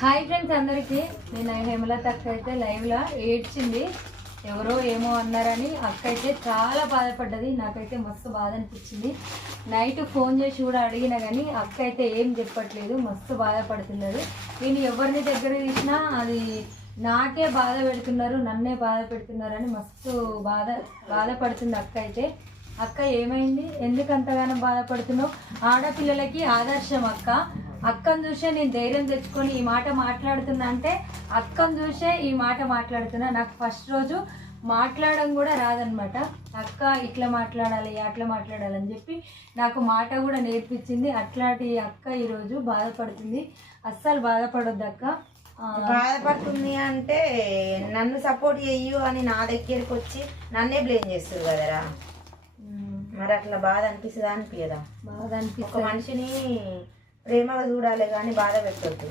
Hi friends అందరికీ. నేను హేమలత అక్క అయితే లైవ్లో ఏడ్చింది. ఎవరో ఏమో అన్నారని అక్క అయితే చాలా బాధపడ్డది. నాకైతే మస్తు బాధ అనిపించింది. నైట్ ఫోన్ చేసి కూడా అడిగినా కానీ అక్క అయితే ఏం చెప్పట్లేదు. మస్తు బాధపడుతున్నది. నేను ఎవరిని దగ్గర తీసినా అది నాకే బాధ పెడుతున్నారు, నన్నే బాధ పెడుతున్నారని మస్తు బాధపడుతుంది అక్క అయితే. అక్క ఏమైంది, ఎందుకు అంతగానో బాధపడుతున్నావు? ఆడపిల్లలకి ఆదర్శం అక్క. అక్కను చూసే నేను ధైర్యం తెచ్చుకొని ఈ మాట మాట్లాడుతున్నా అంటే అక్కను చూసే ఈ మాట మాట్లాడుతున్నా. నాకు ఫస్ట్ రోజు మాట్లాడడం కూడా రాదనమాట. అక్క ఇట్లా మాట్లాడాలి, అట్లా మాట్లాడాలని చెప్పి నాకు మాట కూడా నేర్పించింది. అట్లాంటి అక్క ఈరోజు బాధపడుతుంది. అస్సలు బాధపడొద్దు అక్క. బాధపడుతుంది అంటే నన్ను సపోర్ట్ చెయ్యు అని నా దగ్గరికి వచ్చి నన్నే బ్లేమ్ చేస్తారు కదరా. మరి అట్లా బాధ అనిపిస్తుందా? అనిపించదా? బాధ అనిపిస్తుంది. ఒక మనిషిని ప్రేమగా చూడాలి కానీ బాధ పెట్టొద్దు.